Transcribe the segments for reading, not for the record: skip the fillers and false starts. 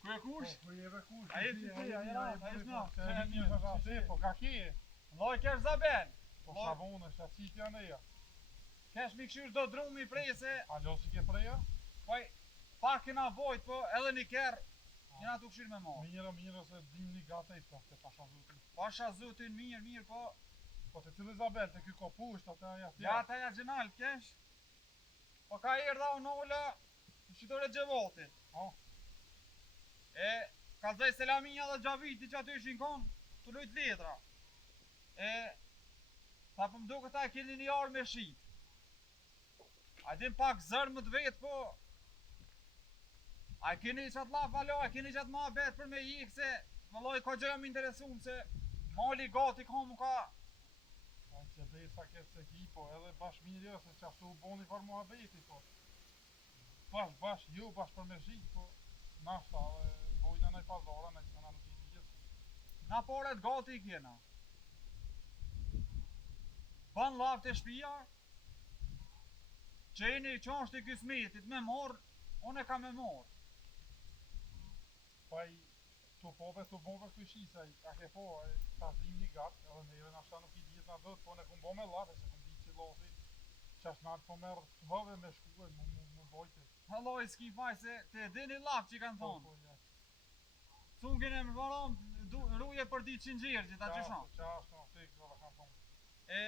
Ku e kush? Po je me kush? A jeti ti, a jena, po ka ke? Loj kesh Zabel. Po shavone, shacit janë eja. Kesh mi këshysh do drumi prej se, Alo si ke preja? poj, pak kena vojt, po edhe një kerë, jena tu këshyr me marrë. Mirë se dim një gata i të pasha zutin. Pasha zutin, mirë, po, Po të cilë Zabel, të kjo ko pusht, atë aja tja. ja ta ja gjenal kesh, po ka erdha unë ola, në shqitore Gjevotit. O, E, ka zaj Selaminja dhe Gjaviti që aty ishin konë, të lujt letra. E, tha po mdo këta e keni një arë me shit. A din pak zërë më të vetë, po, a keni qatë la falo, a keni qatë ma betë për me jikë, se vëlloj ka gjëja më interesumë, se mali gati ka mu ka. a që besa këtë se ki, po edhe bash mirë jo, se që ashtu u boni për mua beti, po. Bash, ju bash për me shit, po. Nashta, bojna nëj pazara, nëj që në nuk i dijet. Na paret gati i kjena. Ban laf të shpia, që e një qashtë i kismetit me morë, unë e ka me morë. Pa i të pove këtë shisaj, a ke po, ta zim një gatë, edhe neve nashta nuk i dijet nga dhët, po ne kum bo me laf, e se kum di që lofi, që ashtë nartë po merë të hëve me shkuve, më bojte. Halloj, s'ki faj se te dini laf që i kanë thonë. Thungin e më varon, ruje për di qingjirë që ta qëshon. Qa është në fikë, dhe kanë thonë. E,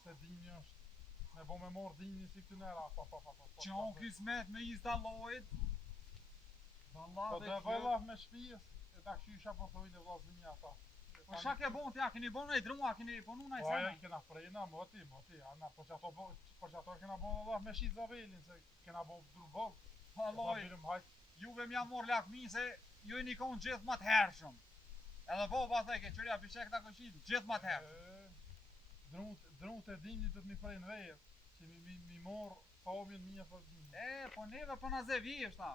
Se dinjë është, me bo me morë dinjë si këtë nëra, që on kismet me izda lojt, Po vallahi dhe bëj laf me shpijës, e ta këshysha po thojnë e vlazinja ata. po shka ke bon t'ja, keni bon e drua, keni ponu na i Po aja sena. i kena prejna, moti, ana, po që ato kena bo laf me shit Zabelin, se kena bo drubov. Halloj, Birim hajt, juve m'ja mor lakmi se ju i nikon gjithë ma t'hershëm. Edhe baba theke, qërja pishe këta këshit, gjithë ma t'hershëm. drut e dinjit të mi prejnë veje, që mi morë thomin mija për dinjit. E, po neve për na zevishta.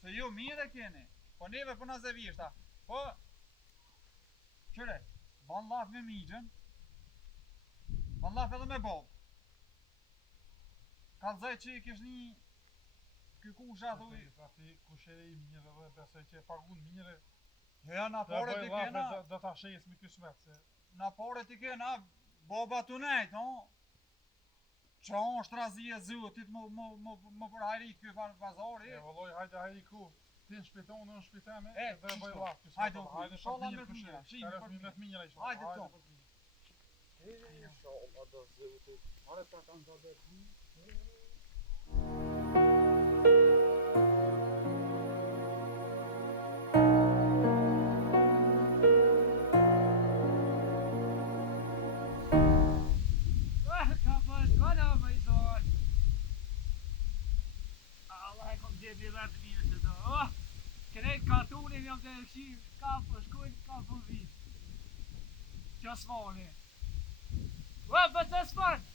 Se ju mire keni, po neve për na zevishta. Po, qëre, ban laf me migjen, ban laf edhe me bob. Ka zaj që i kish një kykusha thuj, Ati kushere i mirë dhe besoj që e pagun mirë, ja na dhe pare bëj t'i lafe kena, dhe ta shes me kësmet, se na pare t'i kena, boba t'u nejt, no? Qa on shtrazi e zëtit më përhajrit kjo pazari. e vëlloj hajde hajde ku, ti në shpitonë, në shpiteme, E, dhe bëj qishto? lafe. Hajde, hajde inshallah për me mirë të mira, kushere, shihni për me mirë. të mira isho, Hajde, hajde to. për mirë. Inshallah do zëtit, are ta kanë zabet. Ka po shkolla më i thonë. Allah e kom gjithë një vetë mirë që do. Kënejt katunin jam të këshim, ka po shkojnë, ka po vitë. Që s'moni. Për të s'mon!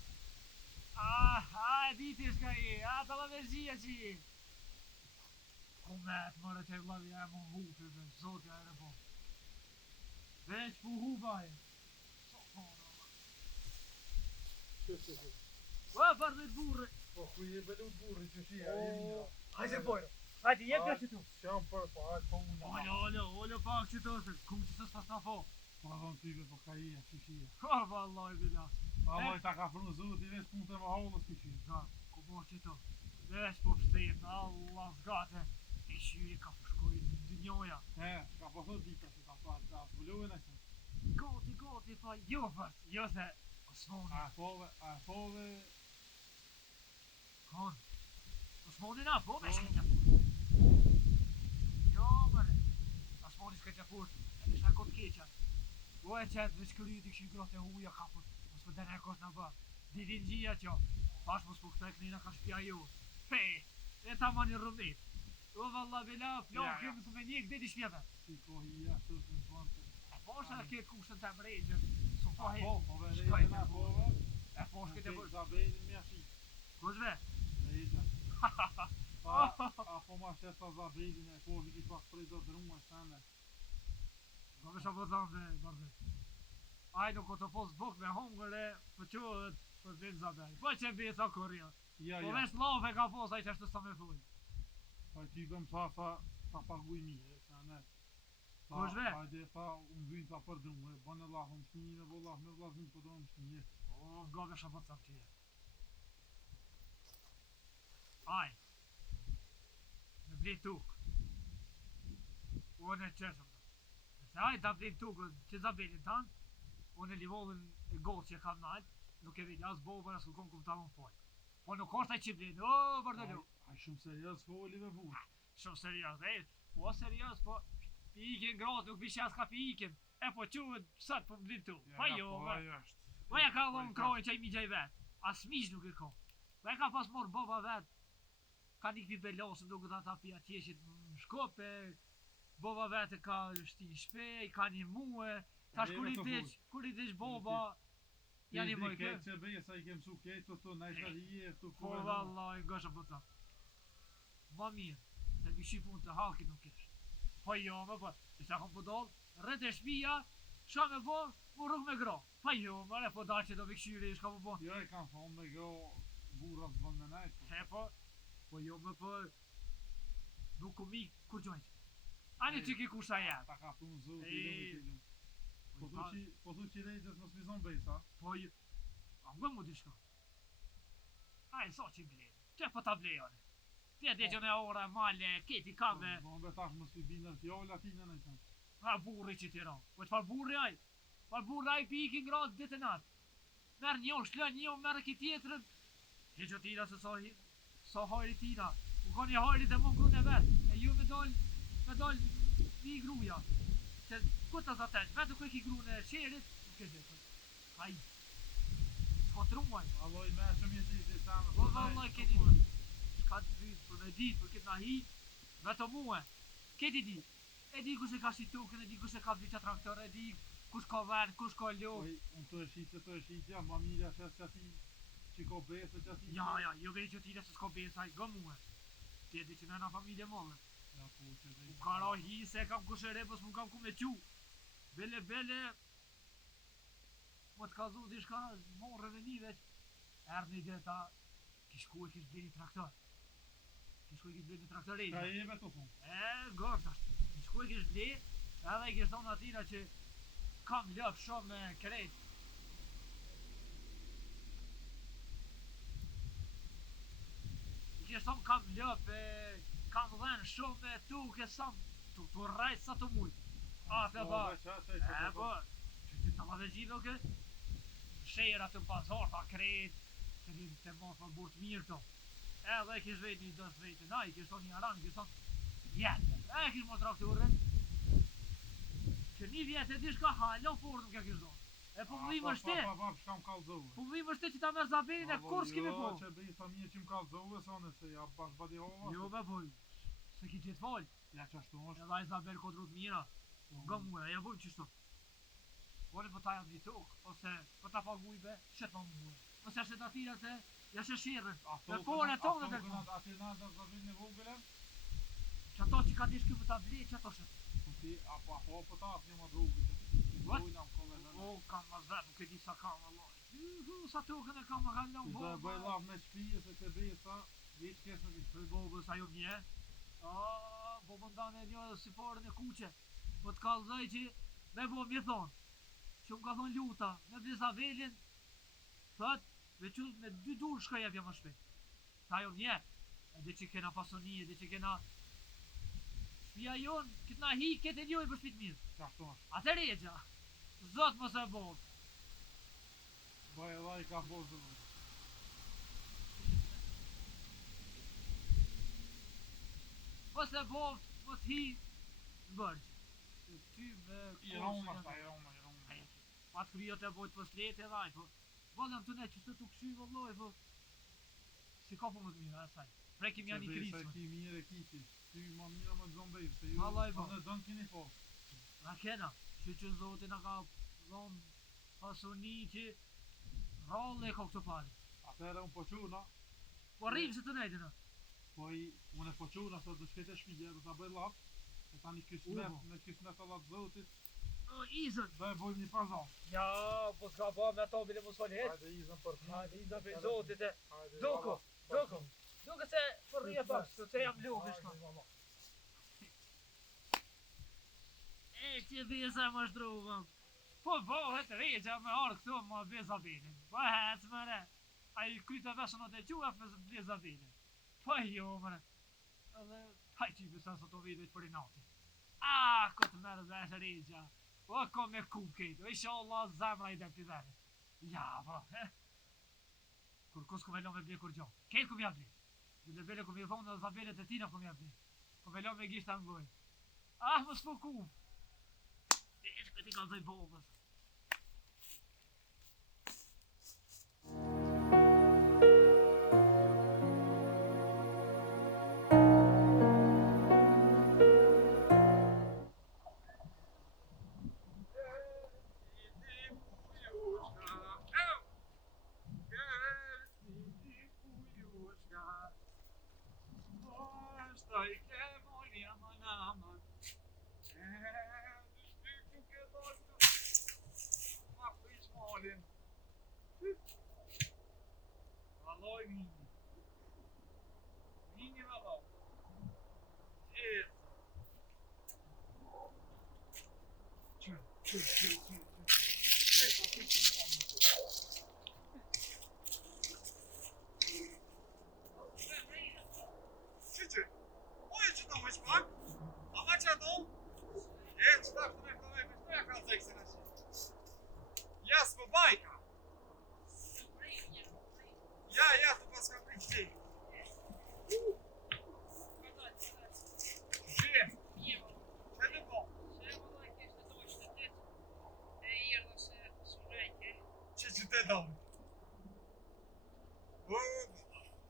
E diti shka i, të la vërgjia që i. Ku met mërë që i vlavi e më hutë, dhe zotja e në po. Veç pu hu baj. Për dhe burë. Po ku je belut burri që shia, je mira. Hajde bojro. Hajde, jep nga që tu. Qam për, po hajde po unë. Olë pak që të është, ku që të s'pas na po. Po dhon tyve po ka ija, që shia. Ha, vallaj, bila. Allah ta ka frun zuti veç punë të më hollës që shia. Da, ku po që të. Vesh po pështet, Allah zgate. I shyri ka përshkoj në dynjoja. Ka po thot dika që ta pa, ta zbuluve në që. Gati, pa, jo vërë, jo se, Osmoni. A fove... Kon, Osmoni na po me shkëtja furt. Jo, mëre, Osmoni s'këtja furt, e në shakot keqa. O e qetë veç këri t'i këshin grote huja kapur, mos për dene kos në bë. Didin gjia që, pash mos për këta e kënina ka shpja ju. E ta ma një rëmit. O valla bela, plan këmë të me njëk, dhe di shpjeve. Si ko hija, sot në zbante. Po shë e ke kushën të mrejgjën, su po he. Po verejtë në fove. E po shkët e po. Zabelin me ashit. Kushve? Verejtë. Apo ma shesta Zabelin e po viki pak prej do druma shane. Do me shë po thamë dhe, bërë. Aj nuk o të pos buk me hongër e për qohet për bin Zabel. Po që bi e tha kërja. Po vesh lafe ka pos, aj që ashtu sa me thuj. Pa ti bëm sa paguj mirë, sa ne. Po shve? Hajde tha, unë vynë sa për dëmë, banë Allah, unë shkinjën e vëllah, me vllazin po do më shkinjë. O, nga me shabat sa të Aj, me blej tuk. Unë e qeshëm. Se aj ta blej tuk, që zabelin tanë, unë e livollin e gotë që e kam nalë, nuk e vidi as bobën, as kukon këmë talon folë. Po nuk është aj që blej, o, vërdëllu. Aj shumë serios foli me burë. Shumë serios, po serios, po pikin gratë, nuk vishe as ka pikin. E po quhet, sot po blej tuk. Pa jo, ja ka dhonë krojnë që i mi gjaj vetë, as mish nuk e ko. Pa e ka pas morë boba vetë, ka një këpi belosën duke të ata pia tjeshit në shkope, boba vetë ka shti një shpej, ka një muë, tash kur i dish boba, janë i mojë kë. Që bëje sa i kem su ketë, të na i shahije, të Po vallaj, gosha po të. Ma mirë, se mi shqipun të halkit nuk ish. Po jo, me po, ishta kom po dollë, rrët e shpia, qa me bo, mu rrug me gro. Po jo, me po da që do me këshyri, ishka po bo. Jo, e kam thonë me gro, burra së bënë me nejtë. He po jo me po, nuk ku mi kur gjojnë. Ani që ki kusha jetë. Ta ka thunë zotë, i do me Po thu që rejtës më smizon bejsa. Po jo, a më mu dishka. Aj, so që blejnë, që po ta blejone. Tje dhe gjën e ora, male, keti kame. Po më betash më s'pibinë të fjallë atina në i thënë. Pa burri që tira, po që fa burri aj. Pa burri aj pi iki ngradë ditë e natë. Merë një, shlën një, merë ki tjetërën. Që që tira se so hajri tina. U ka një hajri dhe më grune vetë. E ju me dollë një gruja. Që këtë të tesh, vetë ku e ki grune qerit, nuk e dhe. Aj, s'ka truaj. Alloj me shumë jeti që samë. Po vallaj keti shka të vytë, për me ditë, për këtë na hi, vetë muë. Keti di. E di kush e ka shi tukën, e di kush e ka vliqa traktor, e di kush ka ven, kush ka ljohë. Unë të e shqitja, ma mirja shes që ati që ka besë që ati. Ja, jo vej që tire se s'ka besaj, gë muë. Ti e di që në na familje mëllë. Ja, po që dhe. U ka ra hi se kam kush e repës, mu kam ku me qu. Bele, më të kazu di shka, morën e një veç. Erdhë një dhe ta, kish ku e kish bleni traktor. Kish ku e kish bleni traktor e. Ka e me të thunë. Gërë tash. Kish ku e kish bleni, edhe i kish thonë atina që kam lëp shumë me krejt. I kish thonë kam lëp, kam dhenë shumë me tuke sam, tu rrajt sa të mujtë. A, të ba, po, që ty të madhe gjithë oke, shera të pazar, ta krejt, që një të mos për burë të mirë këto. Edhe kish vejt një dësë vejtë, na, i kish thonë një aran, kish thonë, jetë, kish mos trakturën, që një vjetë e di shka halon por nuk e kish zonë. E po më dhimë shte, shka më kalzohë. po më dhimë shte që ta merë zabelin e kur s'kemi po. Jo, që bëj sa mirë që më kalzohë, sone se ja bash badi hova. Jo me poj, se ki gjithë falj, Ja që ashtu është. edhe a Izabel kodrut mira, nga muë, ja bojmë qështu. Pone po ta jam një tokë, ose po ta pagujbe, shetë ma muë. Ose ashtë të atira se, ja shëshirën, me pone tonë dhe të Ati në dhe zabin e vogële? që ato që ka dish kjo më ta blej, që ato shetë. Apo ta atë një më drugë. O, kam ma zvetë, nuk e di sa kam, Allah. Sa tokën e kam ma kallon, Ti të bëj laf me shpije se të bëj sa, vjetë kesë në vitë. Për bobës ajo mje, po më ndane një si parën e kuqe, po të kallëzaj që me bo mje thonë, që më ka thonë luta, me Izabelin, thët, vequt me 2 dur shka jepja më shpejt. Ta ajo mje, edhe që kena pasoni, edhe që kena shpia jonë, këtë na hi, këtë e njojë për shpit mirë. Qashtu është. Atë regja, zotë mos e bo. Bëj edhe i ka bozë dhe. Mos e bo, mos hi, në bërgjë. Ty me I roma shta, i roma. Pa të kryot e bojt për slete dhe aj, po vazhëm të ne që të këshy vëlloj, po si ka po më të mirë, asaj. Prekim janë i krisë. Se ki mirë e kiti, ty ma mirë më të zonë se ju Vallaj, po. në dënë kini po. Na kena, që zotin na ka dhonë pasoni që rallë e ka këtë pari. Atëherë unë po quna, Po rrimë se të nejtë në. po unë e po quna se të shkete shpije dhe ta bëj laf, e ta një kismet, me kismet Allah të zotit, O, izën. dhe e bojmë një pazan. Ja, po s'ka ba me ato bile mos fali het. Hajde izën për të. Hajde, izën për zotit e. Hajde, Doko, Allah, doko. Duke se për rrje pak, se jam lupi shko. E, që visa më shdruvam. Po bëhet regja me arë këtu më visa binin. Po hec më re. A i kryta veshën o të qua për visa binin. Po jo më re. Edhe hajqi visa sot o vidit për i nati. Këtë mërë vesh regja. O ko me kup këtë. Isha Allah zemra i dhe pidheri. Ja, bro. Kur kus ku me lo me ble kur gjo. Këtë ku me ble. Dhe bele ku me thonë dhe zabelet e tina ku me ble. Ku me lo me gisht të ngoj. Më s'po kup. Ti ka dhej bobës. Valloj mini. Mini valloj. Çiçek. O yüzden hoş bak. Ama çato. Çıtak ne kalacaksın aşağı. Yas bu bayka. Я тут посмотрю здесь. Где? Что это было? Что ты дал?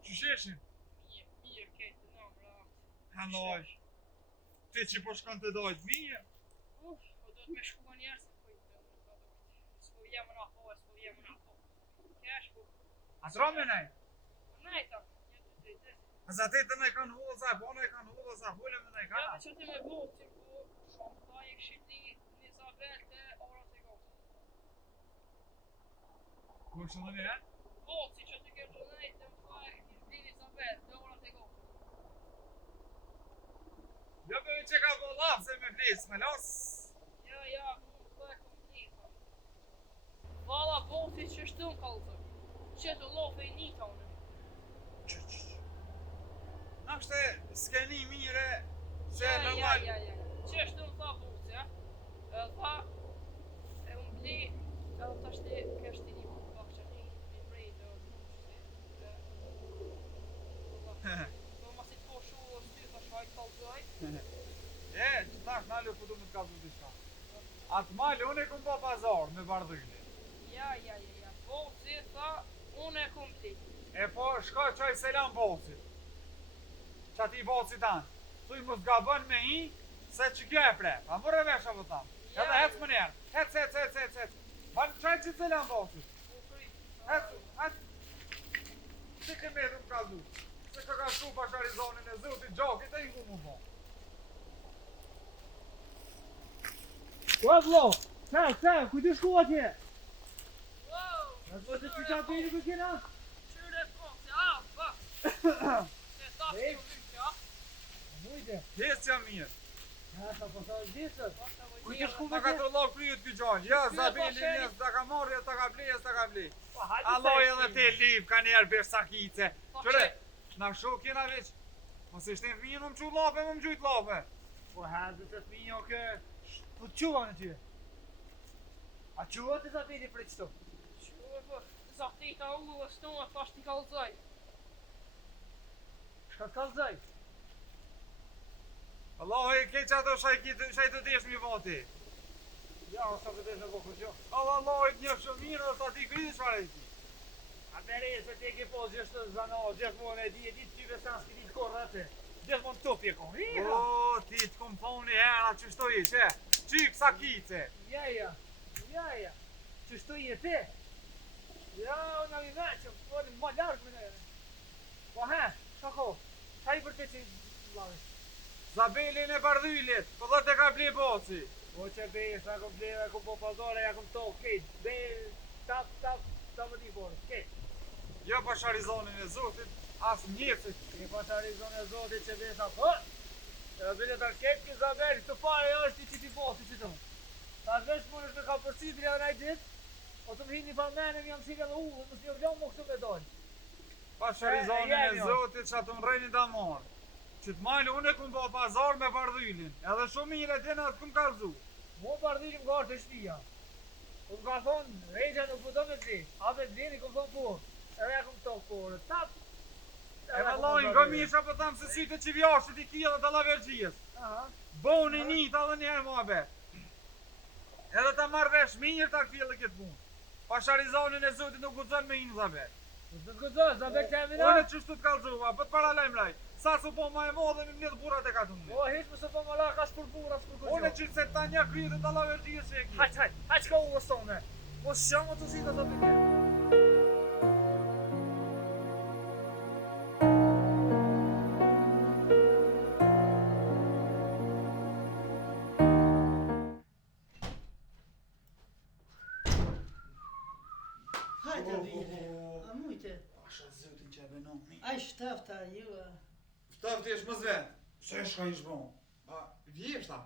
Чешешь? Halloj. Ti që po shkon të dojt mije? Po do të me shkuan njerëz po i të. S'po jam në apo, s'po jam në apo. Kesh po. A tromë nej? Nej ta. A za te të nej kanë hullëza, po nej kanë hullëza, hullëm nej Ja, kanë. që ti me botë, po shumë e kështi një zabel të orat e gotë. Kur shumë një? Botë, që ti ke të nej të më fa e kështi një zabel të orat e gotë. Jo për që ka po lafë se me flisë, me los. Ja, mu të e komplita. Vala botë që shtu më kalëzër. Që të lofe i një tonë. Na kështë s'keni mire, se Ja. normal. Që shtu më tha botë, ja. Tha, e unë bli, edhe të ashtë kështë një punë pak që një mrej dhe do ma si të po shu o sty, tha shaj kalëzoj. Që tash nalë po du më të kazu diçka. Atë malë, unë e kumë po pazar me bardhëgjli. Ja. Botë, tha, unë e kompli. E po shko qoj selam bocit. Qa ti bocit tanë. Thuj mu s'gabën me i, se që kjo e pre. Pa mërë e vesh apo tanë. Ja, Edhe hec më njerë. Hec. Banë qaj që selam bocit. Hec. Si ke me du më kazu. Se ka shku bashkarizonin e zotit gjokit e ingu mu bo. Ua vlo, ku ti shku atje? Wow! Po të që qatë bini ku kena? Qyre botë, ba! Se ta shtu lytë, ja? Mujte. Hes që mirë. Sa po sa disët. Ku Ku ti shku Ta me ka tje? të lok kryet ky gjallë. Ja, Ky zabeli e njes, ta ka marrë, ta ka blej, ta ka blej. Po hajde. Alloj edhe te lip, ka njerë besh sakice. Po, Qëre, na shu kena veç. Mos ishte fëmijën më qu lape, më gjujt lape. Po hajde se fëmijë o kë. Po të qua në ty? A qua të zabili për qëto? Qyre po, zaktita u e snuë, thash t'i kalëzoj. Shka të kalzaj? Alloj, ke që ato shaj të desh mi vati. Ja, o sa përdesh në bokur gjo. Alloj, një shumë mirë, o sa ti krydi shfare ti. A bere se ti e ke pos gjështë zano, gjithmonë e di t'yve sa s'ki di t'korra atë. Gjithmonë top je kon. O, ti të komponi hera që shtoj i që. Qyk sakice. Ja. Qështu je ti? Ja, unë am i veqëm, po në ma largë me nere. Po shka ko? Ka i për te që lave? Zabelin e bardhylit, po dhe te ka ble boci. Po që bejë, sa kom bleve, kom po pazore, ja kom to, kejt, bejë, tap, më di borë, kejt. Jo bashkarizonin e zotit, as njësit. I pa të arizon e zotit që dhe sa po. E bile të arket ki zaberi, të pare është i qiti bosi që të. Ta vesh më nështë me ka përsidri e naj dit, o të më hini pa menem jam sike dhe ullë, mësë një vlonë më kështu me dojnë. Pa sharizonin e zotit që atë në rejni da marë. Që të majlë unë e këmë bo pazar me bardhyllin, edhe shumë mire t'jena të këmë kalzu. Mu bardhyllin nga është e shpia. U më ka thonë, rejgja nuk pëdo me t'li, a me t'lini këmë thonë po, edhe e këmë tokë po, tap. E vallaj, nga misha po tamë se syte që vjashtit i kia dhe të lavergjijës. Boni një të edhe njerë mua be. Edhe ta marrë vesh mirë ta kfjellë këtë punë. Pa sharizonin e zotit nuk guxon me inë zabe. Nuk guxon, zabe kemi na. Unë çështu të kallzova, po të paralajm laj. Sa su po më e modhe me mbledh burrat e katun. O hiç më së po më la ka për burra, për guxon. Unë që se ta një kryet të lavergjijës e ki. Hajt ka ullë stone. Po shumë të si të të bëjë. Hajde vire, a mujte. Asha zotin që e benoni. Aj shtafta ju. Ftafti është më zvet. Se shka ish bon. A, vjeshta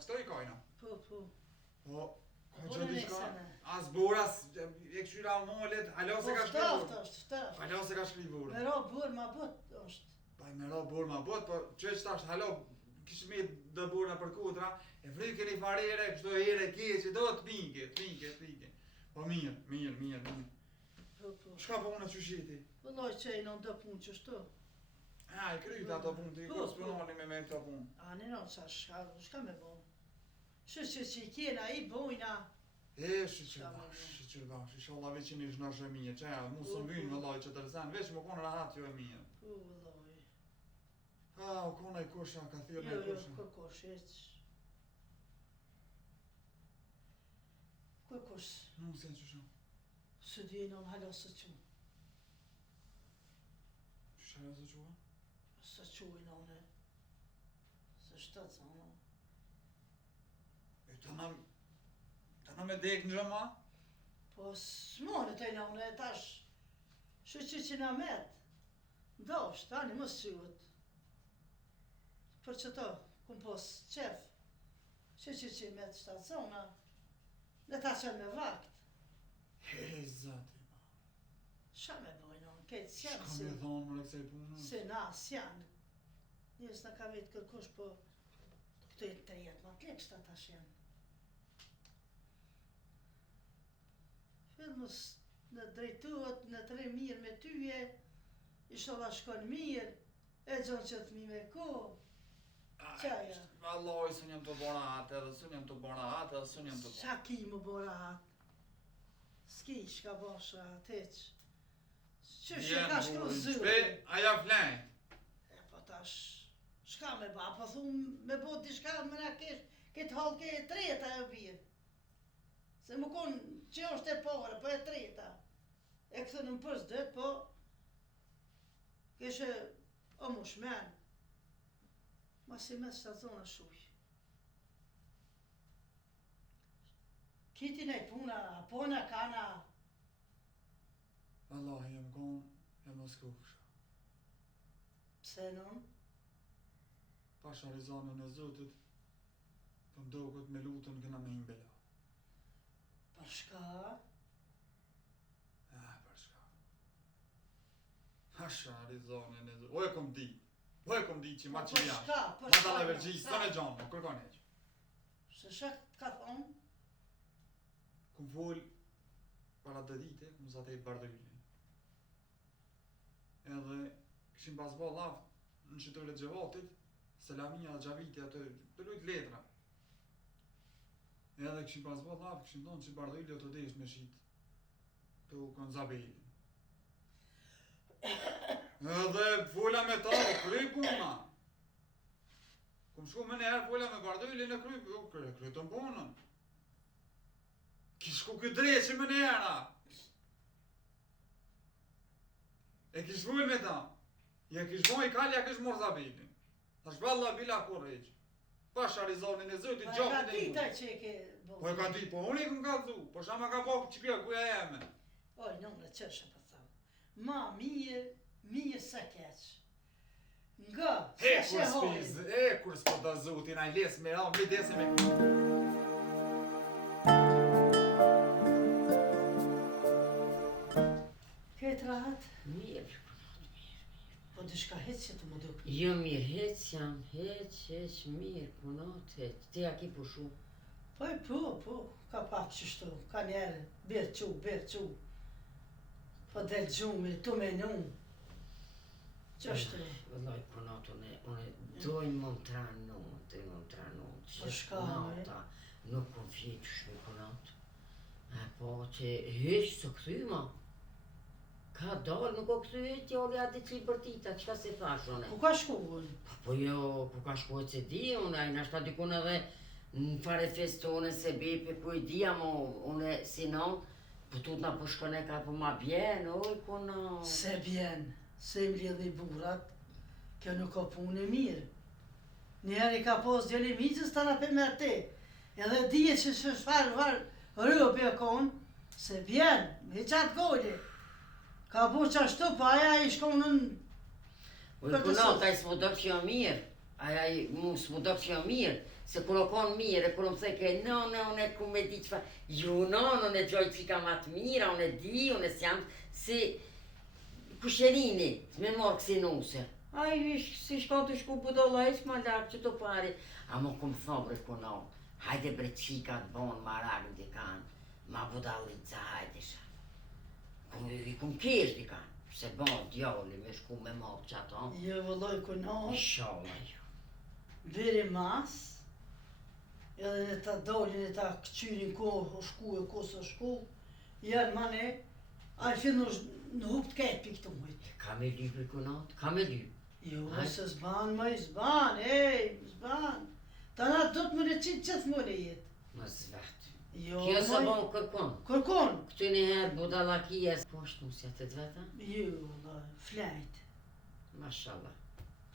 këto i kajna. Po. Po, ka Po, që në diçka. nesene. As buras, e këshyra molet, halo se ka shkri Shtafta burë. është, shtafta. Halo se ka shkri burë. Me ro burë ma bot është. Pa i me ro burë ma bot, po që që tash, halo, kishë me dë burë në për kutra, e frike një farere, kështu e ere keqe, do të pinke. Po mirë. Po. Shka po unë që shiti? Vëlloj që e në ndë punë që shtu. A, i kryta ato punë, ti Po, ku s'punoni me këto punë. Ani no, shka me bo. Shë që i kjena i bojna. E, shqyrbash, inshallah veç një zhnash e mije, që mu së mbynë vëllaj që të rëzan, veç më konë rahat jo e mije. Po, vëlloj. A, u kona i kusha, ka thirë në i Jo, kusha. kërkosh, eq. Kërkosh, Nuk se që shumë. së djena në halosë që. Shara se qua? Së qujnë one. Së shtatë sa ono. E të në me dek në gjëma? Po s'mone të jena une tash. Shë që na met. Ndosht, tani më s'qyët. Për që to, kum pos qef. Shë met shtatë zona. Dhe ta qenë me vakt. He, zati ma. Qa me bojnë on, kejtë Shka s'janë me si. thonë më në kësaj punë? Se na s'janë. Njës në ka vetë kërkush, po këto e të jetë ma t'lek shta tash janë. Filmës në drejtuat, në tre mirë me tyje, isholla shkon mirë, e gjonë që të mi me kohë. Qaja. Valloj, së njëm të bona atë, edhe së njëm të bona atë, edhe së njëm të bona. Qa ki më bora atë? S'ki shka bosha atë heq. Qështë e ka shkru zyrë? Aja flej. E po tash, shka me ba, po thumë me bo t'i me na kesh, këtë halë ke e treta e bjerë. Se më konë që është e pare, po e treta. E këtë në më pës dët, po, keshe o më shmen. Ma si me stazona shuj. Kiti nej puna, pona kana. Allah, jem konë, e më s'kufsha. Pse non? Pa sharizanën e zotit, për mdokët me lutën këna me imbela. Për shka? Për shka. Pa sharizanën e zotit, o e kom di që ma që janë. Ma da la vergjisë, të në gjonë, kërkon e që. Se shak ka thonë? Kum fol para 2 dite, kum zate i bardhyllin. Edhe kishim pas bo laf në qytetin e Xhevatit, Selamia dhe Xhaviti atë të lujt letra. Edhe kishim pas bo laf, kishim thonë që bardhylli o të desh me shit të u kon Zabelin. Edhe fola me ta, kry puna. Kum shku me njerë, fola me bardhyllin e kry të punën. Kishku këtë dreqe më njëra. E kish vull me ta. Ja kish boj i kalja kish mor Zabelin. Tash valla bila korreq. Pa sharizonin e zotit Pa e ka gjopin e dita ju. që e ke bo. Po e ka dit, po unë i këm kalzu. Po shama ka po që kjo kuja jeme. Oj, në në qëshë për thamë. Ma mirë se Gë, se Kur hojnë. s'piz, kur s'po do zutin, a les me ra, me desi me... Këtë rahat, Mirë. po dishka heq që të më duk. Jo mirë, hec jam, hec, mirë, punot, hec. Ti a ki pushu? Po, ka pak qështu, ka njerë, berë qu. Po del gjumi, tu me nun. Qështu? Vëllaj, punot, une dojnë më më tranu, Po shka, nata, nuk kom fjetë që shme punot. Po që heq së këthyma. Ka dalë, nuk o këthy e tjoli ati që i bërtita, qëka se thash une? Ku ka shku unë? Po jo, ku ka shku e që di, une, a i nashta dikun edhe në fare festone se bepe, ku i di, ama une si non, po tut na po shkone ka po ma bjen, oj, ku no. Se bjen, se im lidhe i burat, kjo nuk ka punë e mirë. Njerë i ka pos djeli miqës të rape me te, edhe dije që shfarë rëpi e konë, se bjen, me qatë gojë. Ka bu qashtu, pa aja i shkonën... Oj, ku no, taj s'mu do që jo mirë, aja i mu s'mu do që jo mirë, se kur o konë mirë, e kur më theke, no, une ku me di qëfa, ju no, une gjoj qika ma të mira, une di, une s'jam, si kusherini, me morë kësi nuse. A i si shkon të shku budolaj, s'ma lakë që të pari. A mo ku më thonë bre ku no, hajde bre qika të bonë, ma rakë në dikanë, ma budalica, hajde shë. I kum kesh dikan, se bon djali me shku me marrë që ato. Jo, vëlloj ku no, Inshallah jo. veri mas, edhe në ta dolin e ta këqyrin ko, o shku e ko së shku, janë mane, a i finnu në hup të kejt për këtë mujtë. Ka me ly për kunat, ka me ly. Jo, Aj. se zban, zban. Ta na do të më reqit qëtë më jetë. Më zvet. Jo, Kjo se moj, bon kërkon. kërkon. Këtu një herë budalakia, po është nusja të dveta? Jo, vëllaj, flajt. Mashallah.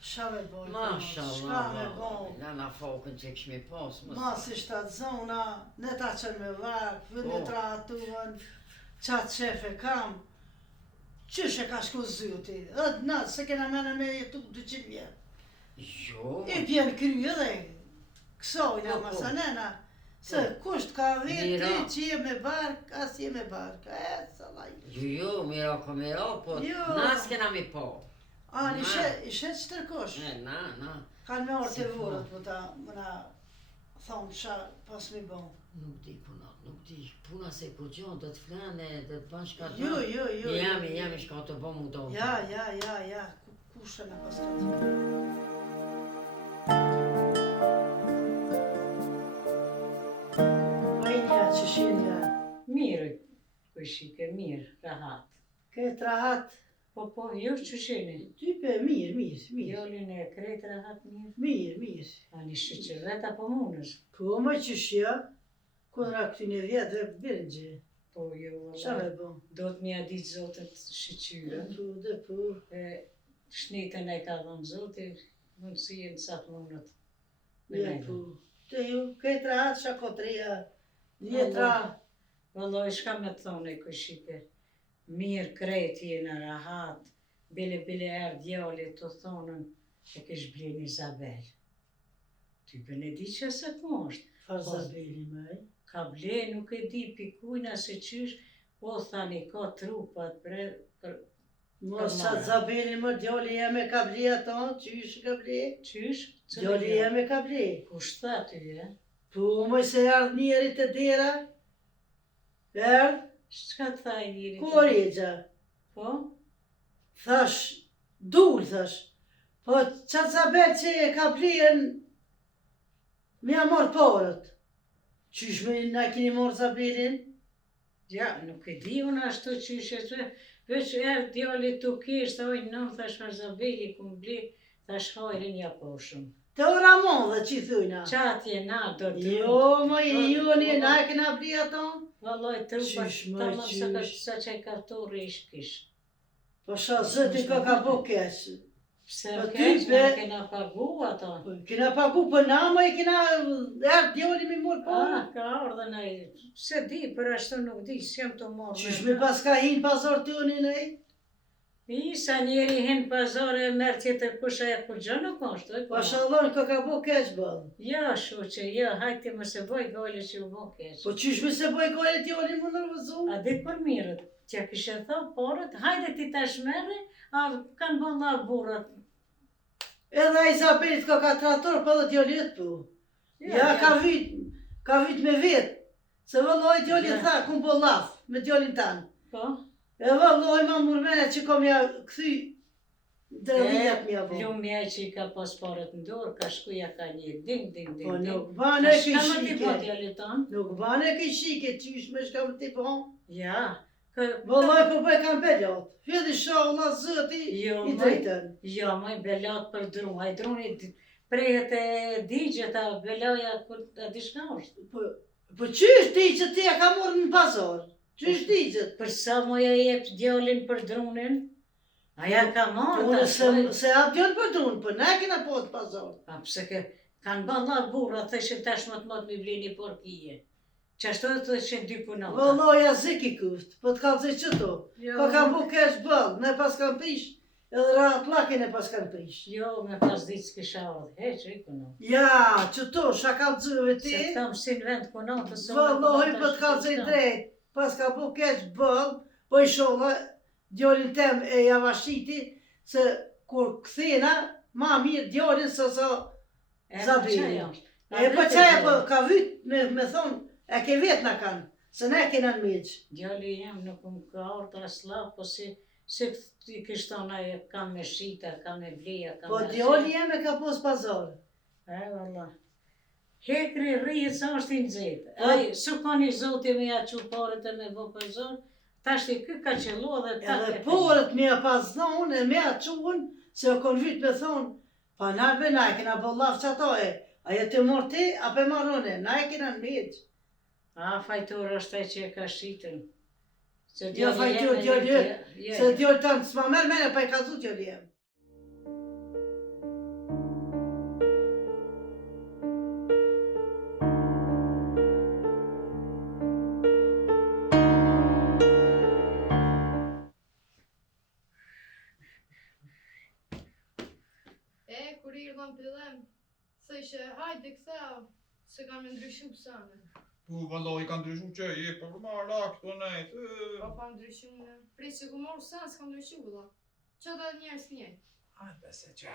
Shave boj, shka me Mashallah. bon. Lana fokën që këshmi pos. Ma si shtatë zona, ne ta qënë me vakë, vëndë të ratuen, qatë shefe kam. Qyshe ka shku zyuti, edhe na, se kena mene me jetu 200 vjetë. Jo. I bjen kry edhe, kësojna Po, po. masanena, se kusht ka vetë Mira. ti që je me bark, as je me bark, salaj. Jo, mira ko mira, po Jo. nas kena mi po. A, Na. i shet që tërkosh. Na. Kanë me orë Si të po. vorët, më ta, më na thonë qa pas mi bon. Nuk di punat, nuk di. Puna se ku gjon, do të flane, do të banë shka Jo, jo. Jam shka të bo mu do. Ja, kushe me pas këtë. Ajnja që shinja, Mirë, këshike, mirë, rahat. këtë rahat, Po, ju që shini? type mirë. Jolin e kretë rahat mirë? Mirë. A një shqyqe veta po munësh? Po më që shja, këndra këty një vjetë dhe bërgjë. Po, jo, Qa me valla, bon? do të mja ditë zotët shqyqyre. Po. E shnitën e ka dhënë zotit, mundësien sa të mundët. Po. Të ju, këtë rahat shakotria, vjetra. Valloj, shka me të thonë e këshike? Mirë krejtë jena rahat, bile erë djali të thonën e kish blen Izabel. Ty bën e di që se po është. Farzabeli me. Ka ble, nuk e di pikujna se qysh, po thani ka trupat për Mos qatë zabeli më djoli jeme ka bli ato, qysh ka bli? qysh? Djoli jeme ka bli. Kush tha ty, e? Po më se ardh njeri të dera, erdh, Shka tha i njëri? ku origja? Po? Thash, thash, po qatë zabel që e ka blien, me a morë porët. Qysh me na kini morë zabelin? Ja, nuk e di unë ashtu qysh e të, veç erë djali të kish, tha oj në, thash Farzabeli ku m'ble, thash hajrin ja poshëm. Të ora modhe që i thujna. Qatje na do të... Jo, më i joni, na e kena bli ato? Valloj, trupat, Qysh, më, tamam qysh. sa që e ka të rish kish. Po sha zëti ka bo kesh. Pse Po keq, ty be- nuk kena pagu ato. Po, kena pagu për nama i kena erdh djoli me morë porë. Ka ardhe në i... Se di, për ashtu nuk di, s'jam të morë. Qysh me pas ka hin pas orë të unin e? Sa njeri hin pazare merr tjetër kusha e kur gjë nuk është, e Mashallah, ka bu keq ball. Jo, shoqe, jo, hajte mos e bëj gale që u bë keq. Po çish më se bëj gole ti oli më nervozu? A dit për mirët, që kishe thënë porët, hajde ti tash merre, a kanë bëlla burrat. Edhe a Izabelit ka traktor për dhe djolit po. Ja, ka vit me vet. Se vëlloj djolit tha, ku bo laf me djolin tanë. Po? E vëlloj ma murmene që kom ja këthy dërëvijat mja bo. Lumja që i ka pas parët në dorë, ka shkuja ka një ding. Po nuk bane Ka këj shka më t'i po shike. djolit tanë? Nuk bane këj shike, qysh me shka më t'i po. Ja. Vëlloj po bëj kam beljot. Fjedi sholla zëti Jo, i drejten. Jo, moj belat për drum, a i druni prejet e digjet, a belaja, a di shka është? Po qysh ti që ti e ka morë në pazar? Qysh ti që? Për sa moja jep djallin për drunin, aja ka marrë ta Se a djallin për drun, po ne kena po të pazar. A pse kanë balla burra, theshin tash më të matë mi blini porkije. Qashtu dhe të shenë dy punota. Vëlloja ziki kuft, po të kalëzë qëto. Po kam bu kesh bëll, ne pas kam prish, edhe rahat lakin e pas kam prish. Jo, me pas ditë s'kisha ardhë, heq, i kuno. Ja, qëto, shka kalëzëve ti, Se thamë si në vend kunotës. vëlloj po të kalëzë drejt, pas ka bu kesh bëll, po i sholla, djallin tem e javashiti, se kur këthina, ma mirë djallin se sa Zabiri. E po qaja po ka vyt me thonë, e ke vet na kanë, se ne kena në miq. Djalli jam nuk më ka ardhë as lav, po si ti kishton aje, kam me shita, kam me bleja, kam Po me djali jeme ka pos pazar. E, valla. Hekri rrihet sa është i nxehtë. Ai, su ka një zoti me ja qu parët e me bë për zonë, tashti ky ka qellu dhe ta Edhe porët me ja pas thonë, e me ja quen, se o kon vyt me thonë, pa nalbe na e kena bollaf që ato e, ajo të mor ti, ape marrone, na e kena në miq. A, fajtor është ai që e ka shitën. Jo, fajtor, se djallë tanë s'ma merë mene pa i ka zu djallë jem. Kur i rdhëm pëllem, se ishe hajde këtheu, se kam me ndryshu pësane. Po valloj kanë ndryshu që je, po ma rak të nejt. Pa pa ndryshu në. Prej se ku morë sen s'ka ndryshu vëlla. Që dhe njerës njëjtë. Aj bese që,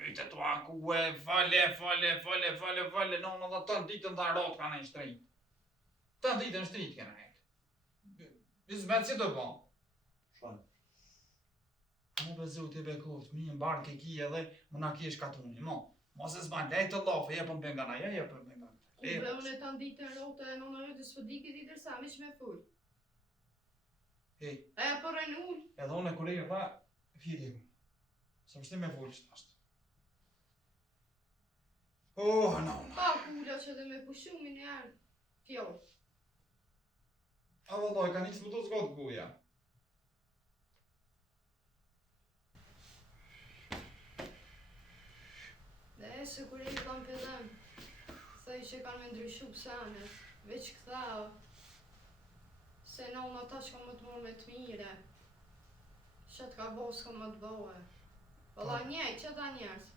myte të anku e, fale, në dhe të ditën dhe rot ka në shtrit. Të ditën shtrit kena nejt. Bizmet si të bon? Shon. Mo bezu të bekoft, mi në barë ke ki edhe më na kish katuni, mo. Mos e s'ban, lejtë të lofe, jepën bëngana, jepën bëngana. Kube unë e të ditën rote e nëna jo të s'fëdikit i dërsa, mi që me full. Hej. E për rejnë ullë. Edhe unë e kur e dha, fjeti ku. Sa vështi me full që ashtë. Oh, no. Pa kula që dhe me pushu mi njerë. Fjallë. A vëlloj, ka një të smutu s'gotë kuja. Dhe se kur e i kam pëllem, thej që kanë me ndryshu pësane, veç këthao, se nëna ta që ka më të morë me të mire, që të ka bo s'ka më të bohe. Valla njej, që ta njerës?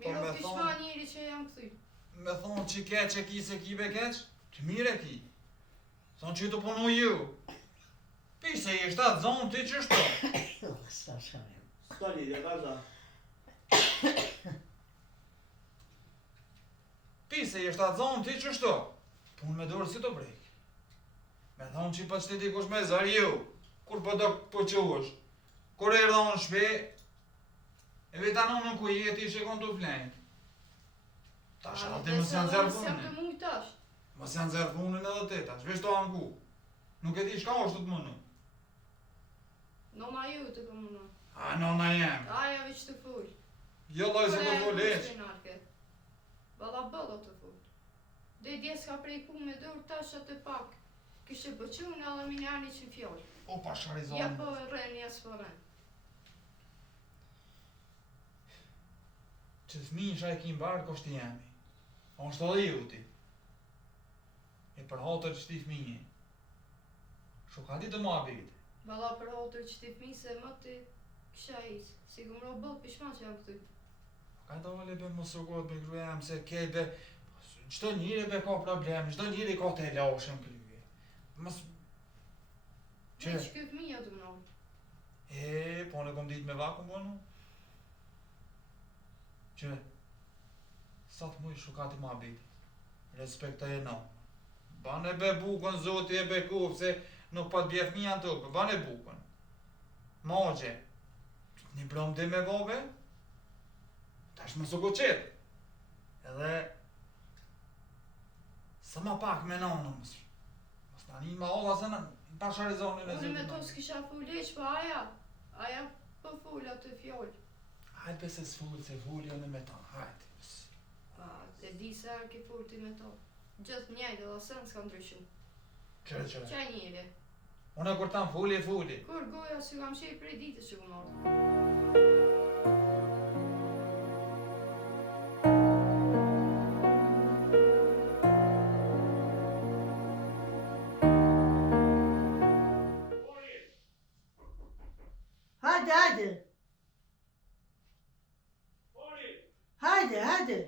Miro me kishma njeri që jam këthy. Me thonë që keq e ki se ki be keq, të mire ki. Thonë që të punu ju. Pise i shtatë zonë ti që shto. Sta lidhja, vazhda. Pise i shtatë zonë ti që shto. Punë me dorë si të brek. Me thonë që i për qëtiti kush me zar ju. Kur për do po quësh. Kur e rdonë në shpe, e veta në ku jeti që kon të flenjë. Tash atë më janë zerë S'jam të funin. mujt tash. Më janë zerë funin edhe te tash, veç to anku. Nuk e di shka është të të mënu. Nona ju të këmuna. A, nona jem. Aja veç të full. Jo loj se të fulesh. Valla bëllo të full. Dhe dje s'ka prej ku me dur tash atë pak. Kishe bëqun edhe minjani që fjoll. O, pa sharizonë. Ja po rren, ja s'po rren. Që thmi isha e kim barë koshti jemi. A është edhe ju ti. E për hatër që ti fminje. Shukati të mua bitë. Valla për hotër që ti fmi se më ti Kisha is, si kom robot pishman që jam këty. Ka dole be mos rrugot be grujem se ke be çdo njëri be ka problem, çdo njëri ka të lashëm kryje. Mos Që këtë fëmija të mënon. po në kom ditë me vakun bonu? Që sa të muj shukati ma biti. Respektoj e na. Bane be bukën zoti e be kuf se nuk pa të bje fëmija në tukë, bane bukën. Magje. Një blom dhe me babe? Tash më suko qetë. Edhe sa ma pak me nanë mos tani ma olla se në pasharizonin e Unë zotin. me to s'kisha fulleq, pa aja po full atë fjoll. Hajde se s'full, se full jo në me ta, hajde. E di se arë ke full ti me to. Gjithë njajtë edhe sen s'ka ndryshu. Qëre. Qaj njëri. Unë kur tam fulli. Kur goja si kam shej prej ditës që ku marrë. Hajde.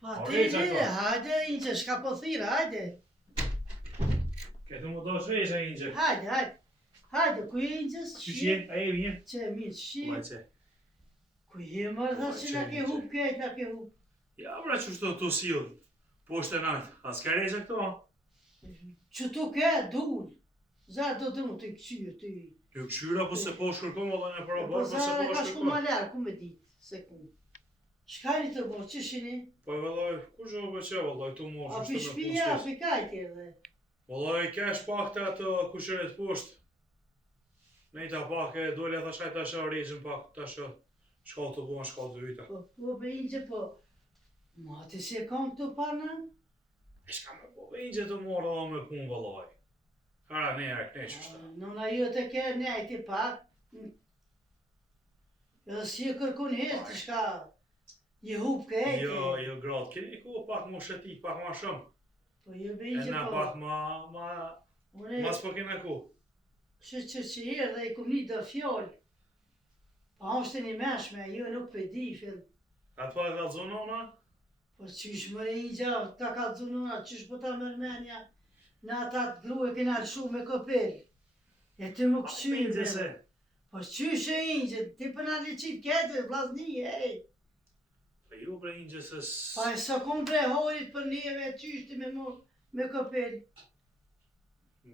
Pa ti gjire, hajde, inqe, shka po thira, hajde. Këtë më do shvejsh a inqe. Hajde, ku je inqes? Qyshje, a e vjen? Që mirë, shi. Majce. Ku je mërë, tha që na ke hup, kejt na ke hup. Ja, bra që shto të silë. Poshtë e natë. A s'ka rejse këto? Që tu ke, dull. Za do të mu të këqyë, ty. Jo këshyra, po se po shkërkom, valla në para Po barë, po se za po ka shku shkërkom. ma ljarë, ku me ditë, se ku. Shkajni të bo, që shini? Po vallaj, ku zho bëqe, vallaj, tu morë, A pi shpia, a pi kajti edhe. Vallaj, kesh pak të atë kushëret poshtë. Nejta pak e dole tha shaj tash rejgjën pak tash shkallë të buan, shkallë të vyta. Po be inqe, po. Ma ti si e kam këtu pana? E shka me po inqe të morë dhe me punë, vallaj. Kara ne e këne qështa. Nëna jo të ke nejti pak. Edhe si e kërkun hirë të shka je hup ke ejti. Jo, gratë, keni ku pak më shetik, pak ma shumë. Po jo be E inqe, na po. pak ma... Une, Mas po kena ku. që hirë dhe i kum një do fjoll. Pa është një meshme, jo nuk pe di, fill. Atë pa e ka zonona? Po qysh mëre i gjavë, ta ka dzunona, qysh po ta mërmenja, në ata të gru e kena lëshu me kopel. E të më këqyrë, Inqe se. po qysh e inqe, ti për në liqit kete, vlazni, ej. Po ju bre inqe se Pa e së kom bre horit për neve, qysh ti me mor, me kopel.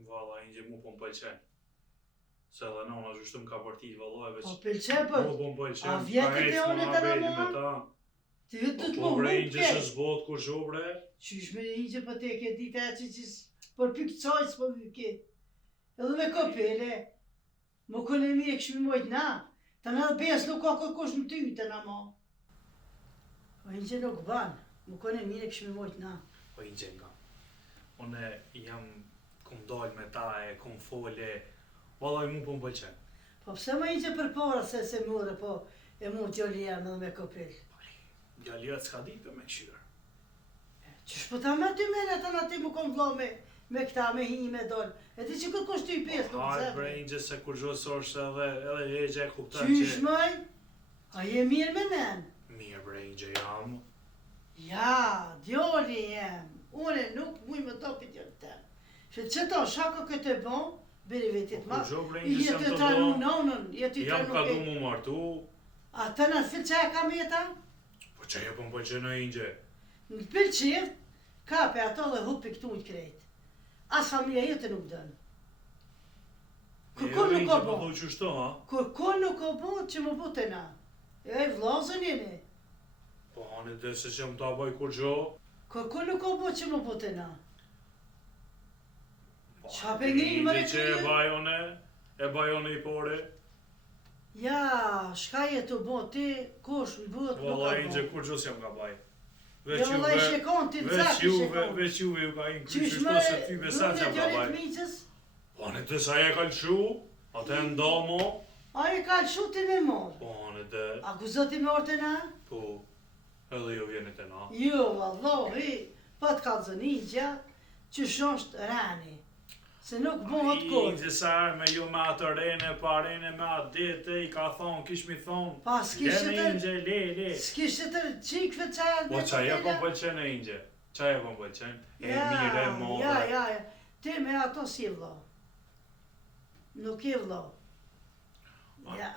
Valla, inqe mu po m'pëlqen. Se dhe nona gjushtëm ka partit vallaj veç. Po pëlqe për, Mu po m'pëlqen. a vjetët e unë të në me mua? ta. ti vetë të Po më bre hup inqe ke. se zbot kur zho bre. Qysh me inqe për te ke dita e që për pyk qajs për vyke. Edhe me kopele, më kënë e mi e këshmi mojt na, të në bes nuk ka kërkosh më ty të në ma. Po inqe nuk ban, më kënë e mi e këshmi mojt na. Po inqe nga. Une jam kum dal me ta e kum fole. Vallaj mu po m'pëlqen. Po pse më inqe për para se mure, po e mu t'joli jam edhe me kopel. Gjalliat s'ka ditë me këshyrë. Qysh po ta me ty mene të në ti më kom vlo me këta, me hi, me doll. E ti që kërkosh ty i pjesë, nuk Hajt bre zeme. inqe se kur zho sorsh edhe e gje kuptan Qysh që... mëj? A je mirë me men? Mirë bre inqe jam. Ja, djoli jem. Une nuk muj me do këtë djoli tem. Që to shako këtë e bon, beri vetit ma. Kur zho bre I inqe se jetë më të të tranu bo. nonën, jetë i Jam tranu ka du ke. mu martu. A të në fil që e kam jeta? Po që e po m'pëlqen e inqe. Në pëlqivt, kape ato dhe hupi këtu i krejt. As familja jetë nuk dënë. Kërkon nuk o Po bo. thu qështo, ha? Kërkon nuk o bo që më bute na. E vlazën jeni. Po anë dhe se që më ta baj kur gjo. Kërkon nuk o bo që më bute na. Po, Qa pe ngrinë më inqe që e rekrije? bajone i pore. Ja, shka je të bo ti, kush më bët nuk Valla o inqe bo. kur gjo s'jam ka baj. Jo valla i shekon, ti në zak i shekon. Veç juve ju ka i në Qysh kryshë më shto se ty besat brune që ka djorit baj. miqës, Po anë të sa e ka lëshu, atë e nda mo. a i ka lëshu ti me morë. Po anë të, A ku zoti me orte na? po, edhe jo vjene të na. Jo, vallohi, pa të kalzën i gja, që shosht rani. Se nuk bëhet kur. Injë sar me ju me atë rene, pa rene me atë ditë, I ka thonë, kish mi thonë. Pa s'kishte Lene Injë, le. S'kishte të qikve qajat Po qaja po pëlqen e Injë. Qaja po pëlqen. E mire, modhe. Ja. Ti me ato si vlo. Nuk I vlo. Ja.